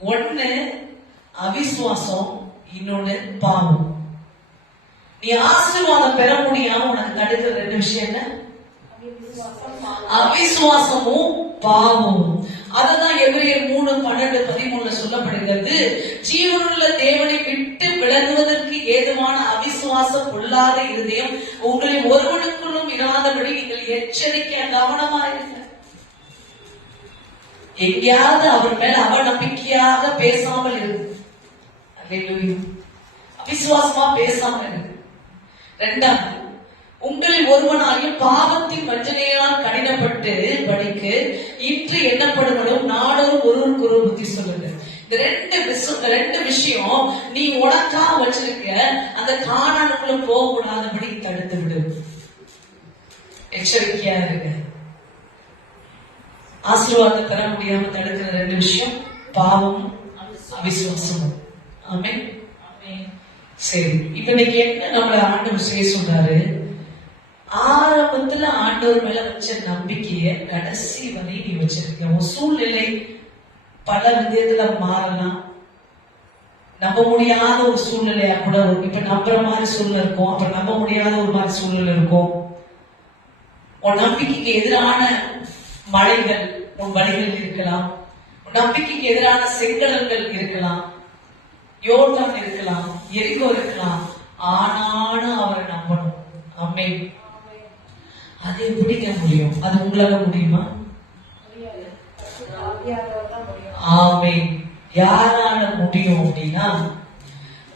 ஒண்ணு அவிசுவாசம், இன்னொன்னு பாவம். நீ ஆசீர்வாதம் பெற முடியாம உனக்கு தடுக்கிற ரெண்டு விஷயம் என்ன? அவிசுவாசமும் பாவமும். அதுதான் எபிரேயர் 3:12-13 சொல்லப்படுகிறது. ஜீவனுள்ள தேவனை விட்டு விலகுவதற்கு ஏதுவான அவிசுவாசம் கொள்ளாத இருதயம் உங்களில் ஒருவனுக்குள்ளும் இராதபடி நீங்கள் எச்சரிக்கை கவனமாயிருங்க. எங்கேயாவது அவர் மேல அவநம்பிக்கையாக பேசாமல் இருக்கு. அவிசுவாசமா பேசாமல் இருக்கு. இரண்டாவது, உங்களில் ஒருவனாயும் பாவத்தின் வஞ்சனையால் கடினப்பட்டு படிக்கு இன்று எண்ணப்படுவதும் நாடோறும் ஒருவருக்கு ஒரு புத்தி சொல்லுங்க. இந்த ரெண்டு விஷயம் நீ உனக்காக வச்சிருக்க அந்த காணானுக்குள்ள போக கூடாதபடி தடுத்து விடு. எச்சரிக்கையா இருக்கு. ஆசீர்வாதத்தை பெற முடியாம தடுக்கிற ரெண்டு விஷயம் பாவமும் அவிசுவாசமும். ஆமென். சரி, இப்ப இன்னைக்கு என்ன நம்மள ஆண்டவர் செய்ய சொல்றாரு? ஆரம்பத்துல ஆண்டவர் மேல வச்ச நம்பிக்கைய கடைசி வரை நீ வச்சிருக்க. உன் சூழ்நிலை பல விதத்துல மாறலாம். நம்ப முடியாத ஒரு சூழ்நிலையா கூட இப்ப நம்புற மாதிரி சூழ்நிலை இருக்கும், அப்புறம் நம்ப முடியாத ஒரு மாதிரி சூழ்நிலை இருக்கும். உன் நம்பிக்கைக்கு எதிரான மழைகள் உன் வழிகள் இருக்கலாம். உன் நம்பிக்கைக்கு எதிரான செங்கடல்கள் இருக்கலாம், யோர்தான் இருக்கலாம், எரிகோ இருக்கலாம். ஆனாலும் அவரை நம்பணும். ஆமென். அது எப்படிங்க முடியும்? அது உங்களால முடியுமா? ஆமென். யாரால முடியும் அப்படின்னா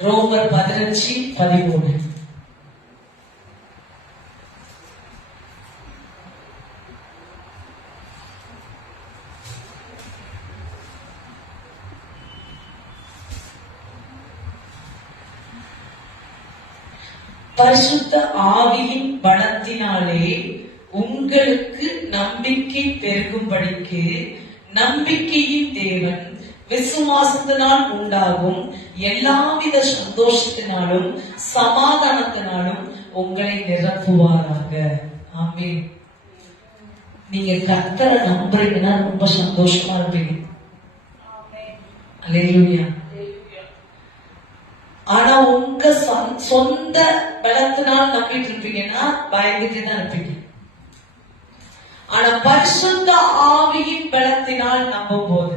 ரோமர் 15:13. பரிசுத்த ஆவியின் பலத்தினாலே உங்களுக்கு நம்பிக்கை பெருகும்படிக்கு நம்பிக்கையின் தேவன் விசுவாசத்தினால் உண்டாகும் எல்லாவித சந்தோஷத்தினாலும் சமாதானத்தினாலும் உங்களை நிரப்புவாராக. ஆமென். நீங்க கர்த்தரை நம்புறீங்கன்னா ரொம்ப சந்தோஷமா இருப்பீங்க. அல்லேலூயா. ஆனா உங்க சொந்த பலத்தினால் நம்பிட்டு இருப்பீங்கன்னா பயந்துட்டு தான் இருப்பீங்க. ஆனா பரிசுத்த ஆவியின் பலத்தினால் நம்பும் போது